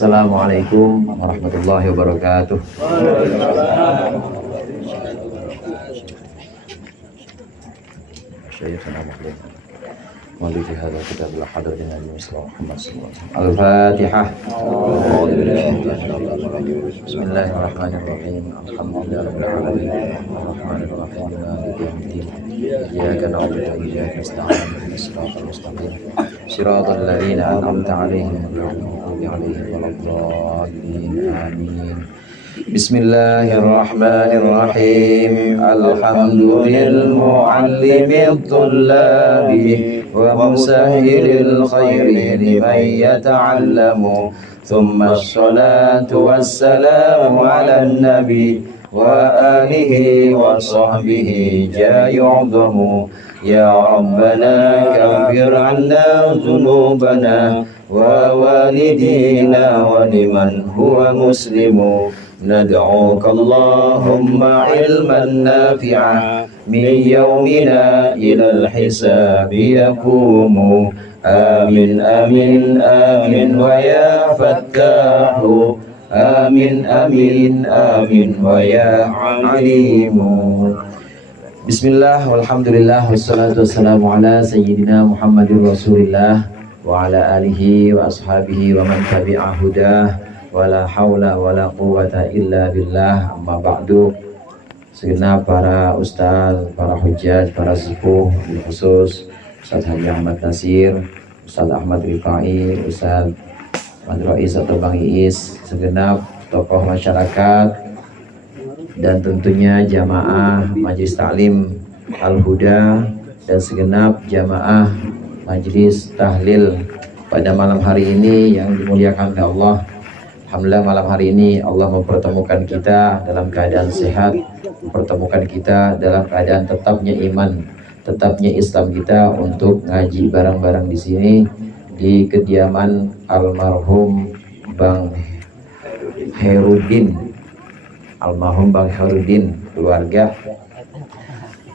Assalamualaikum warahmatullahi wabarakatuh. Syekhana Muslim Mali fi hadha kitab al-hadar bin Nabi Muhammad sallallahu alaihi wasallam. Al-Fatihah. Bismillahirrahmanirrahim. Alhamdulillahirabbil alamin. Arrahmanir rahim. Maliki yaumiddin. Iyyaka na'budu wa iyyaka nasta'in. Ihdinas siratal mustaqim. Siratal ladzina an'amta 'alaihim ghairil maghdubi 'alaihim waladdallin. Amin. Bismillahirrahmanirrahim. Alhamdulillahil mu'allimit thullabi wa musahhilil khairi liman yata'allamu. Thumma assalatu wassalamu ala nabi wa alihi wa sahbihi jayu'udhamu. Ya Rabbana kaffir 'anna dhunubana wa walidina wa liman huwa muslimu. Nad'uka Allahumma ilman nafi'a min yawmina ilal hisabi yakumu. Amin amin amin wa ya fattahu. Amin amin amin wa ya alimu. Bismillah walhamdulillah wassalatu wassalamu ala sayyidina Muhammadir Rasulillah wa ala alihi wa ashabihi wa man tabi'a hudah. Wala haula wala quwwata illa billah. Amma ba'du. Segenap para ustaz, para hujjaj, para sepuh, khusus Ustaz Haji Ahmad Nasir, Ustaz Ahmad Rifai, Ustaz Ahmad Rais atau Bang Iis, segenap tokoh masyarakat, dan tentunya jamaah Majelis Taklim Al-Huda, dan segenap jamaah Majelis Tahlil pada malam hari ini yang dimuliakan oleh Allah. Alhamdulillah malam hari ini Allah mempertemukan kita dalam keadaan sehat, mempertemukan kita dalam keadaan tetapnya iman, tetapnya Islam kita untuk ngaji bareng-bareng di sini di kediaman almarhum Bang Herudin, almarhum Bang Herudin keluarga.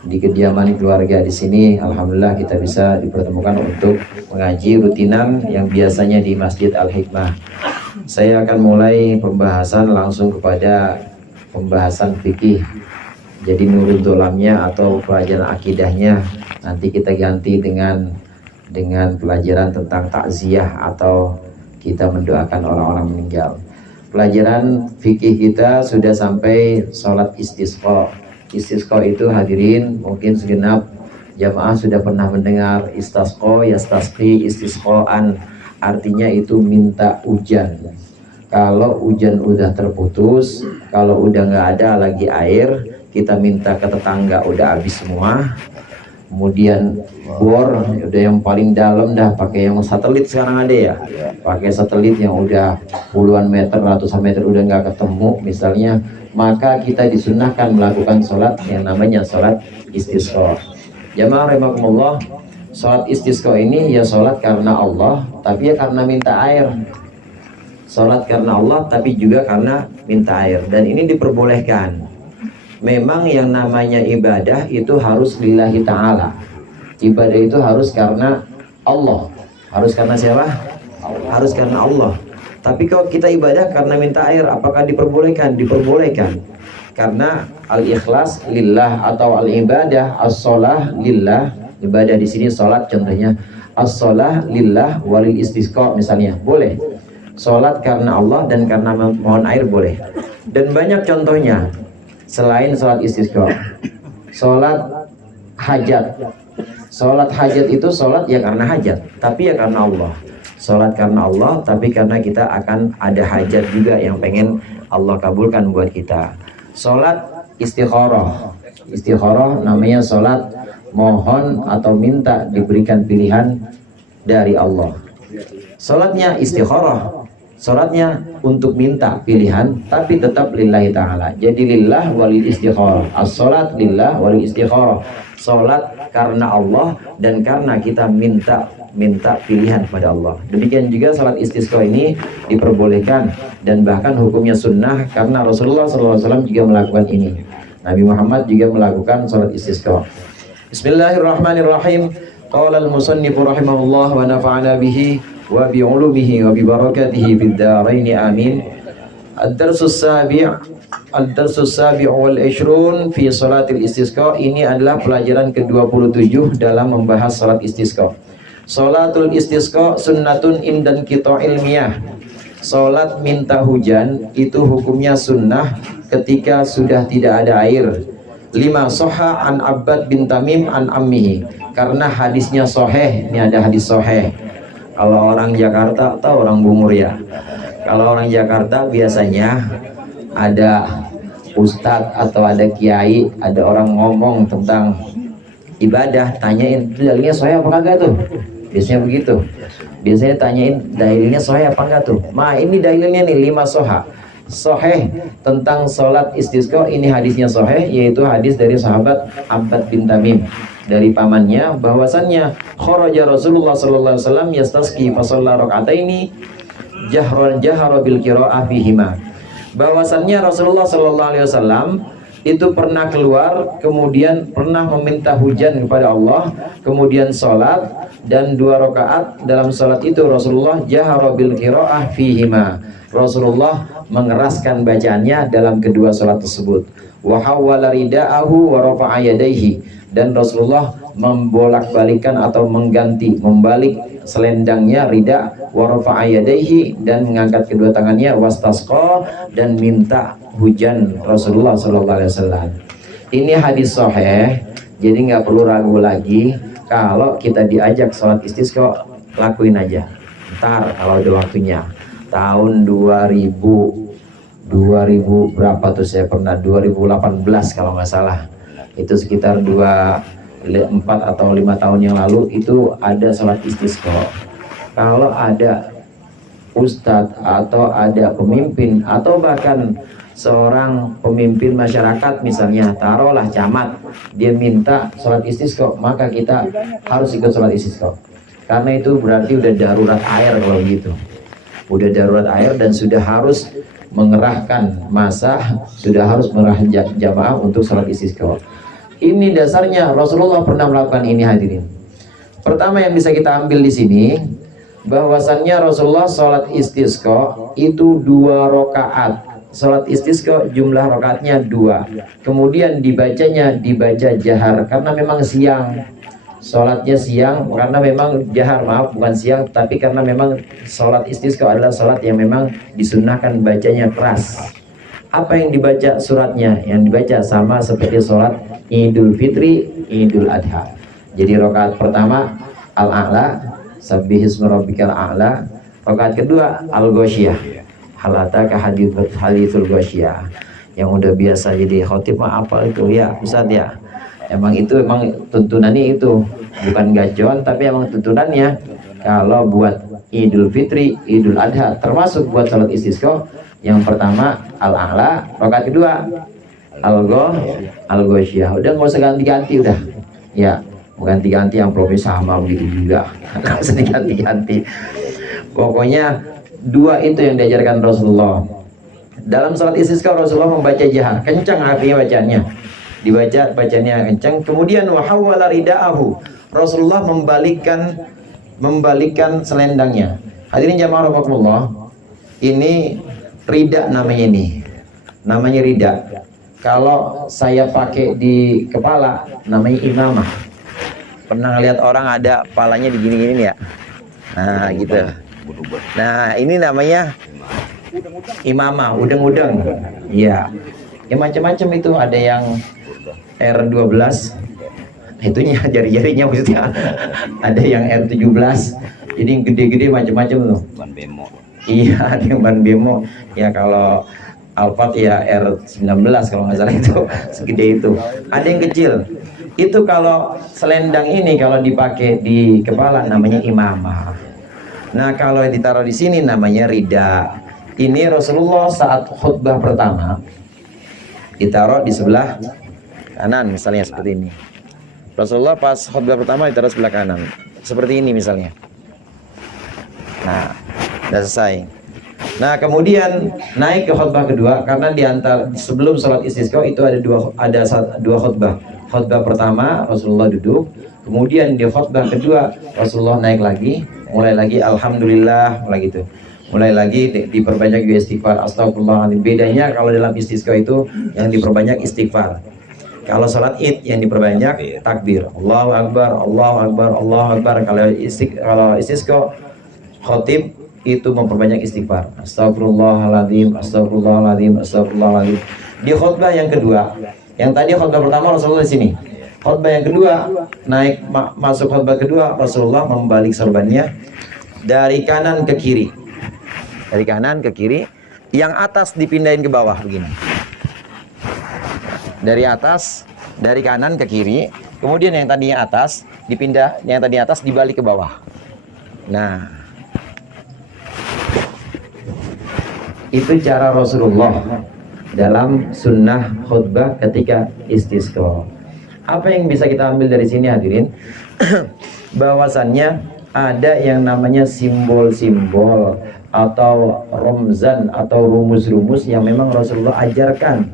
Di kediaman keluarga di sini, alhamdulillah kita bisa dipertemukan untuk mengaji rutinan yang biasanya di Masjid Al-Hikmah. Saya akan mulai pembahasan langsung kepada pembahasan fikih. Jadi nurul dolamnya atau pelajaran akidahnya nanti kita ganti dengan pelajaran tentang takziah atau kita mendoakan orang-orang meninggal. Pelajaran fikih kita sudah sampai sholat istisqa. Istisqa itu hadirin mungkin segenap jamaah sudah pernah mendengar istasqa, yastasqi, istisqaan. Artinya itu minta hujan. Kalau hujan udah terputus, kalau udah nggak ada lagi air, kita minta ke tetangga udah habis semua. Kemudian bor udah yang paling dalam dah, pakai yang satelit sekarang ada ya, pakai satelit yang udah puluhan meter, ratusan meter udah nggak ketemu misalnya, maka kita disunahkan melakukan sholat yang namanya sholat istisqa. Jamaah rahimakumullah, sholat istisqa ini ya sholat karena Allah, tapi ya karena minta air. Sholat karena Allah, tapi juga karena minta air. Dan ini diperbolehkan. Memang yang namanya ibadah itu harus lillahi ta'ala. Ibadah itu harus karena Allah. Harus karena siapa? Harus karena Allah. Tapi kalau kita ibadah karena minta air, apakah diperbolehkan? Diperbolehkan. Karena al-ikhlas lillah atau al-ibadah as-sholah lillah. Ibadah di sini sholat contohnya. As-sholah lillah walil istisqa misalnya. Boleh. Sholat karena Allah dan karena mohon air boleh. Dan banyak contohnya selain sholat istisqa. Sholat hajat. Sholat hajat itu sholat ya karena hajat, tapi ya karena Allah. Sholat karena Allah, tapi karena kita akan ada hajat juga yang pengen Allah kabulkan buat kita. Sholat istikharah. Istikharah namanya sholat mohon atau minta diberikan pilihan dari Allah. Sholatnya istikharah, sholatnya untuk minta pilihan, tapi tetap lillahi ta'ala. Jadi lillah walil istikharah. As-sholat lillah walil istikharah. Sholat karena Allah dan karena kita minta pilihan kepada Allah. Demikian juga sholat istisqa ini diperbolehkan dan bahkan hukumnya sunnah karena Rasulullah SAW juga melakukan ini. Nabi Muhammad juga melakukan sholat istisqa. Bismillahirrahmanirrahim. Qala al-musannifu rahimahullah wa nafa'ana bihi wa bi ulumihi wa bi barakatihi fid dharain amin. Ad-darsus sabi' wal 20 fi salatil istisqa. Ini adalah pelajaran ke-27 dalam membahas salat istisqa. Salatul istisqa sunnatun indan qita'il miyah. Salat minta hujan itu hukumnya sunnah ketika sudah tidak ada air. Lima soha an Abbad bin Tamim an ammihi, karena hadisnya soheh. Ini ada hadis soheh. Kalau orang Jakarta atau orang Bungur ya, kalau orang Jakarta biasanya ada ustadz atau ada kiai, ada orang ngomong tentang ibadah, tanyain dalilnya soheh apa kagak tuh, biasanya begitu. Biasanya tanyain dalilnya soheh apa enggak tuh. Nah ini dalilnya nih 5 soha soheh tentang sholat istisqa. Ini hadisnya soheh, yaitu hadis dari sahabat Abbad bin Tamim dari pamannya, bahwasannya kharaja Rasulullah sallallahu alaihi wasallam yastasqi fa shalla rak'ataini jahra bil qira'ah fihima. Bahwasannya Rasulullah sallallahu alaihi wasallam itu pernah keluar, kemudian pernah meminta hujan kepada Allah, kemudian sholat, dan 2 rakaat dalam sholat itu Rasulullah jahra bil qira'ah fihima, Rasulullah mengeraskan bacaannya dalam kedua sholat tersebut. Wa hawwala rida'ahu wa rafa'a yadayhi, dan Rasulullah membolak-balikan atau membalik selendangnya rida, wa rafa'a yadayhi, dan mengangkat kedua tangannya, wastasqa, dan minta hujan Rasulullah sallallahu alaihi wasallam. Ini hadis sahih, jadi nggak perlu ragu lagi. Kalau kita diajak sholat istisqa, lakuin aja. Ntar kalau ada waktunya. Tahun 2000 berapa tuh, saya pernah 2018 kalau nggak salah, itu sekitar 4 atau 5 tahun yang lalu itu ada sholat istisqa. Kalau ada ustadz atau ada pemimpin atau bahkan seorang pemimpin masyarakat, misalnya taruhlah camat, dia minta sholat istisqa, maka kita harus ikut sholat istisqa, karena itu berarti udah darurat air. Kalau begitu udah darurat air dan sudah harus mengerahkan massa, sudah harus mengerahkan jamaah untuk sholat istisqa. Ini dasarnya Rasulullah pernah melakukan ini, hadirin. Pertama yang bisa kita ambil di sini, bahwasannya Rasulullah sholat istisqa itu 2 rakaat. Sholat istisqa jumlah rakaatnya 2. Kemudian dibaca jahar, karena memang siang. Sholatnya siang karena memang jahar, maaf bukan siang, tapi karena memang sholat istisqa adalah sholat yang memang disunnahkan bacanya keras. Apa yang dibaca suratnya? Yang dibaca sama seperti sholat Idul Fitri, Idul Adha. Jadi rakaat pertama Al-A'la, Sabbihisma rabbikal a'la. Rakaat kedua Al-Ghasyiyah, hal ataka hadithul ghasyiyah. Yang udah biasa jadi khotib mah apa itu ya Ustaz ya. Emang tuntunannya itu bukan gajon, tapi emang tuntunannya kalau buat Idul Fitri, Idul Adha, termasuk buat sholat istisqa, yang pertama Al-A'la, rakaat kedua Al-Ghasyiyah. Udah nggak usah ganti-ganti udah. Ya, bukan ganti-ganti yang profesi sama begitu juga. Nggak usah diganti-ganti. Pokoknya 2 itu yang diajarkan Rasulullah. Dalam sholat istisqa Rasulullah membaca jahar, kencang artinya bacaannya. Dibaca bacanya kencang. Kemudian wahawala rida'ahu, Rasulullah membalikkan selendangnya. Hadirin jamaah rahimakumullah, ini rida namanya, namanya rida. Kalau saya pakai di kepala namanya imamah. Pernah lihat orang ada kepalanya digini-gini ya? Nah gitu. Nah ini namanya imamah, udeng-udeng. Iya. Ya macam-macam itu, ada yang R12, itunya jari-jarinya maksudnya, ada yang R17, jadi yang gede-gede macam-macam tuh. Ban bemo. Iya, ada yang ban bemo. Ya kalau Alphard ya R19 kalau nggak salah, itu segede itu. Ada yang kecil. Itu kalau selendang ini kalau dipakai di kepala namanya imamah. Nah kalau ditaruh di sini namanya rida. Ini Rasulullah saat khutbah pertama ditaruh di sebelah kanan, misalnya seperti ini. Rasulullah pas khutbah pertama ditaruh sebelah kanan, seperti ini misalnya. Nah, sudah selesai. Nah, kemudian naik ke khutbah kedua, karena di antara sebelum sholat istisqa itu ada dua khutbah. khutbah pertama Rasulullah duduk, kemudian di khutbah kedua Rasulullah naik lagi, mulai lagi alhamdulillah, mulai gitu. Mulai lagi diperbanyak juga istighfar, astagfirullahaladzim. Bedanya kalau dalam istisqa itu yang diperbanyak istighfar. Kalau sholat id yang diperbanyak takbir, Allahu Akbar, Allahu Akbar, Allahu Akbar. Kalau istisqa khotib itu memperbanyak istighfar, astagfirullahaladzim, astagfirullahaladzim, astagfirullahaladzim. Di khutbah yang kedua, yang tadi khutbah pertama Rasulullah di sini. Khutbah yang kedua, masuk khutbah kedua, Rasulullah membalik sorbannya dari kanan ke kiri. Dari kanan ke kiri, yang atas dipindahin ke bawah begini. Dari atas, dari kanan ke kiri, kemudian yang tadinya atas dipindah, yang tadi atas dibalik ke bawah. Nah, itu cara Rasulullah dalam sunnah khutbah ketika istisqa. Apa yang bisa kita ambil dari sini hadirin? Bahwasannya ada yang namanya simbol-simbol atau romzan atau rumus-rumus yang memang Rasulullah ajarkan.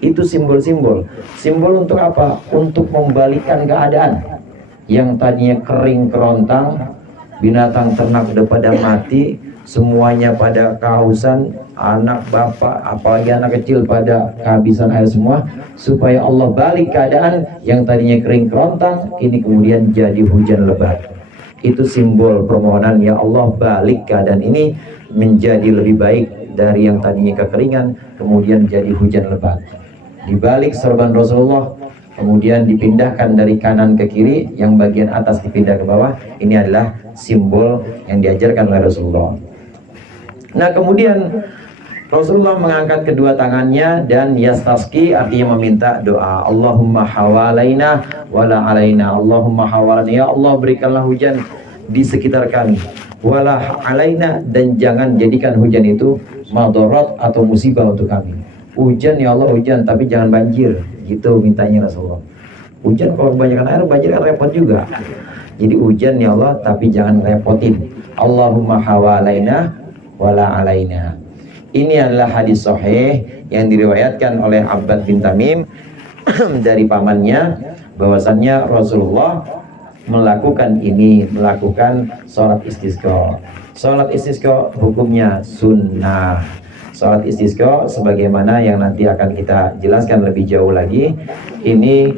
Itu simbol-simbol. Simbol untuk apa? Untuk membalikkan keadaan yang tadinya kering kerontang, binatang ternak udah pada mati, semuanya pada kehausan, anak bapak apalagi anak kecil pada kehabisan air semua, supaya Allah balik keadaan yang tadinya kering kerontang ini kemudian jadi hujan lebat. Itu simbol permohonan, ya Allah balik keadaan ini menjadi lebih baik dari yang tadinya kekeringan kemudian jadi hujan lebat. Dibalik sorban Rasulullah, kemudian dipindahkan dari kanan ke kiri, yang bagian atas dipindah ke bawah. Ini adalah simbol yang diajarkan oleh Rasulullah. Nah, kemudian Rasulullah mengangkat kedua tangannya dan yastasqi, artinya meminta doa. Allahumma hawalaina wala alaina. Allahumma hawalaina, ya Allah berikanlah hujan di sekitar kami, wala alaina, dan jangan jadikan hujan itu madarat atau musibah untuk kami. Hujan ya Allah, hujan, tapi jangan banjir, gitu mintanya Rasulullah. Hujan kalau kebanyakan air, banjir kan repot juga. Jadi hujan ya Allah, tapi jangan repotin. Allahumma hawalaina wala alaina. Ini adalah hadis sahih yang diriwayatkan oleh Abbad bin Tamim dari pamannya, bahwasannya Rasulullah melakukan ini, melakukan sholat istisqa. Sholat istisqa hukumnya sunnah. Sholat istisqa sebagaimana yang nanti akan kita jelaskan lebih jauh lagi, ini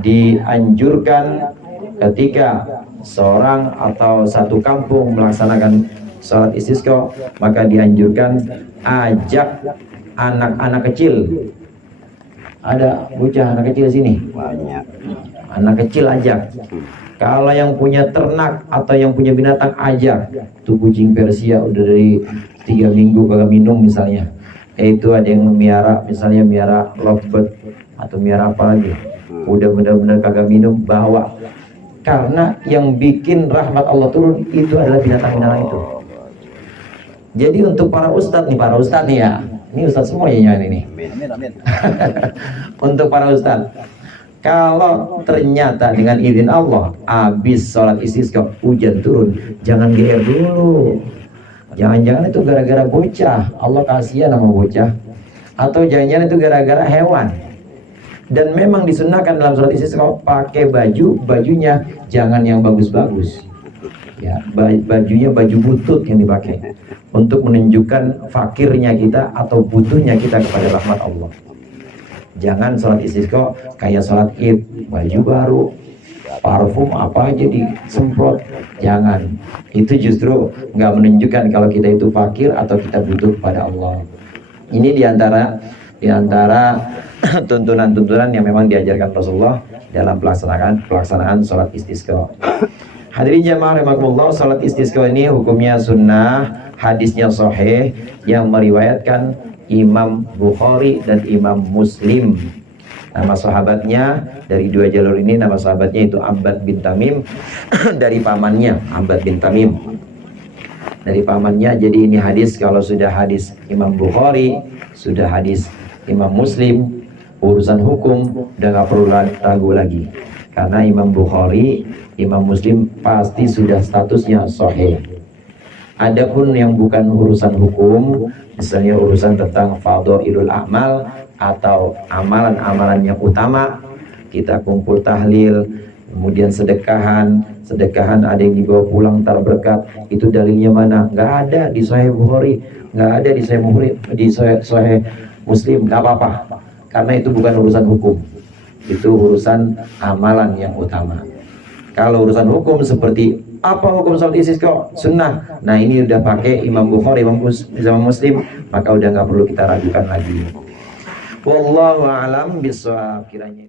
dianjurkan ketika seorang atau satu kampung melaksanakan sholat istisqa, maka dianjurkan ajak anak-anak kecil. Ada bocah anak kecil sini? Banyak. Anak kecil ajak. Kalau yang punya ternak atau yang punya binatang ajak. Tuh kucing Persia udah dari 3 minggu kagak minum misalnya. Itu ada yang miara, misalnya miara lovebird atau miara apa lagi. Udah benar-benar kagak minum, bawa. Karena yang bikin rahmat Allah turun itu adalah binatang-binatang itu. Jadi untuk para ustadz nih ya, ini ustadz semua ya ini. Amin. Untuk para ustadz, kalau ternyata dengan izin Allah habis sholat istisqa hujan turun, jangan GR dulu. Jangan-jangan itu gara-gara bocah, Allah kasihan sama bocah, atau jangan-jangan itu gara-gara hewan. Dan memang disunnahkan dalam sholat istisqa pakai bajunya jangan yang bagus-bagus. Ya, bajunya baju butut yang dipakai untuk menunjukkan fakirnya kita atau butuhnya kita kepada rahmat Allah. Jangan sholat istisqa kayak sholat id, baju baru, parfum apa aja disemprot. Jangan. Itu justru nggak menunjukkan kalau kita itu fakir atau kita butuh kepada Allah. Ini diantara tuntunan-tuntunan yang memang diajarkan Rasulullah dalam pelaksanaan sholat istisqa. Hadirin jamaah rahimakumullah, salat istisqa ini hukumnya sunnah, hadisnya sahih yang meriwayatkan Imam Bukhari dan Imam Muslim. Nama sahabatnya dari 2 jalur ini, nama sahabatnya itu Abbad bin Tamim dari pamannya Abbad bin Tamim. Dari pamannya, jadi ini hadis, kalau sudah hadis Imam Bukhari, sudah hadis Imam Muslim, urusan hukum udah gak perlu ragu lagi. Karena Imam Bukhari, Imam Muslim pasti sudah statusnya sahih. Adapun yang bukan urusan hukum, misalnya urusan tentang fadhailul a'mal atau amalan-amalan yang utama, kita kumpul tahlil, kemudian sedekahan ada yang dibawa pulang tar berkat. Itu dalilnya mana? Nggak ada di Sahih Bukhari, nggak ada di Sahih Muslim. Nggak apa-apa, karena itu bukan urusan hukum, itu urusan amalan yang utama. Kalau urusan hukum seperti apa hukum salat istisqa sunnah, nah ini udah pakai Imam Bukhari, Imam Muslim, maka udah nggak perlu kita ragukan lagi. Wallahu a'lam bishawab. Kiranya